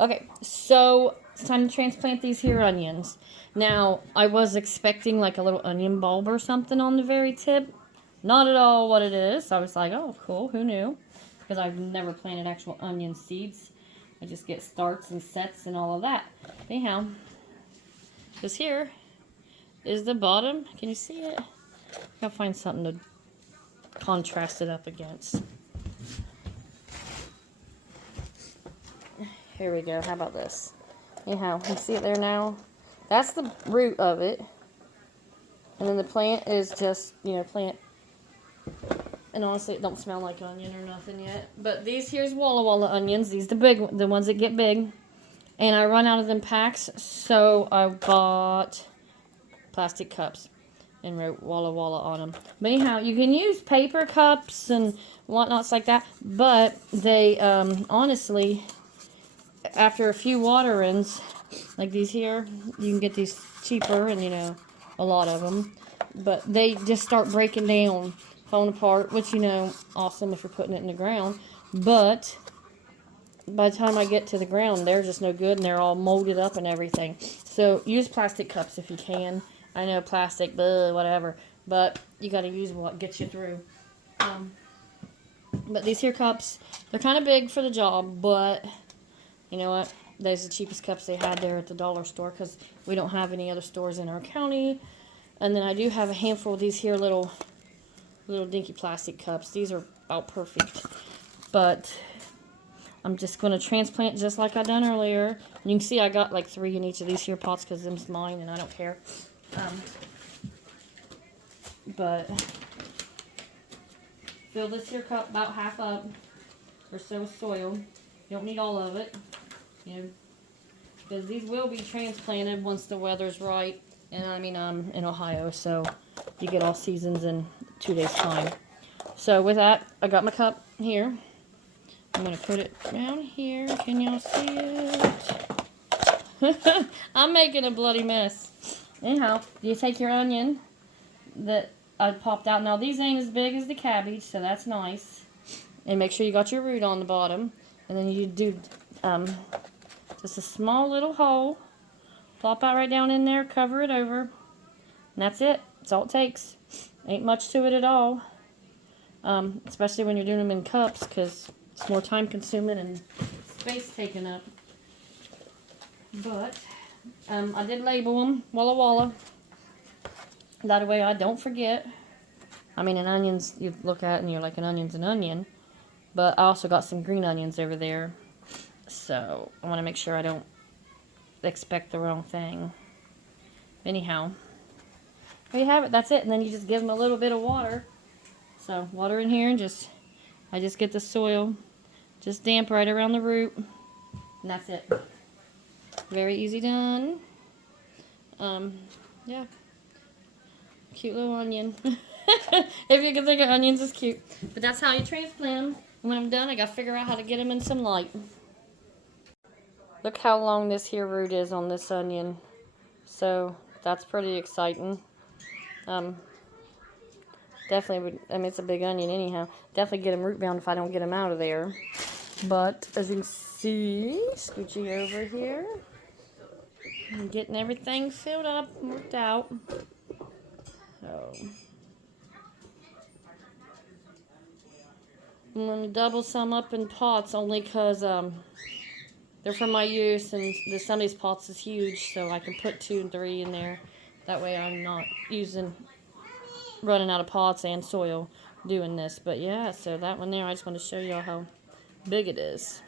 Okay, so it's time to transplant these here onions. Now, I was expecting like a little onion bulb or something on the very tip. Not at all what it is. I was like, oh, cool, who knew? Because I've never planted actual onion seeds. I just get starts and sets and all of that. Anyhow, this here is the bottom. Can you see it? I'll find something to contrast it up against. Here we go. How about this? Anyhow, you see it there now? That's the root of it. And then the plant is just, plant. And honestly, it don't smell like onion or nothing yet. But these here's walla onions. These the ones that get big. And I run out of them packs, so I bought plastic cups and wrote walla on them. But anyhow, you can use paper cups and whatnots like that. But they, honestly, after a few waterings, like these here, you can get these cheaper and, a lot of them. But they just start breaking down, falling apart, which, awesome if you're putting it in the ground. But by the time I get to the ground, they're just no good and they're all molded up and everything. So use plastic cups if you can. I know plastic, whatever. But you got to use what gets you through. But these here cups, they're kind of big for the job, but you know what? Those are the cheapest cups they had there at the dollar store because we don't have any other stores in our county. And then I do have a handful of these here little dinky plastic cups. These are about perfect. But I'm just going to transplant just like I done earlier. And you can see I got like 3 in each of these here pots because them's mine and I don't care. But fill this here cup about half up or so with soil. You don't need all of it, because these will be transplanted once the weather's right. And I mean, I'm in Ohio, so you get all seasons in 2 days' time. So with that, I got my cup here. I'm going to put it down here. Can y'all see it? I'm making a bloody mess. Anyhow, you take your onion that I popped out. Now, these ain't as big as the cabbage, so that's nice. And make sure you got your root on the bottom. And then you do just a small little hole. Plop out right down in there, cover it over. And that's it. That's all it takes. Ain't much to it at all. Especially when you're doing them in cups, because it's more time consuming and space taken up. But I did label them walla. That way I don't forget. I mean, an onion's, you look at it and you're like, an onion's an onion. But I also got some green onions over there. So I want to make sure I don't expect the wrong thing. Anyhow, there you have it. That's it. And then you just give them a little bit of water. So water in here and I just get the soil just damp right around the root. And that's it. Very easy done. Yeah. Cute little onion. If you can think of onions as cute. But that's how you transplant them. And when I'm done, I gotta figure out how to get them in some light. Look how long this here root is on this onion. So that's pretty exciting. Definitely would, I mean, it's a big onion anyhow. Definitely get them root bound if I don't get them out of there. But as you can see, scooching over here, I'm getting everything filled up, worked out. So I'm going to double some up in pots only because they're for my use, and some of these pots is huge, so I can put 2 and 3 in there. That way I'm not running out of pots and soil doing this. But yeah, so that one there, I just want to show y'all how big it is.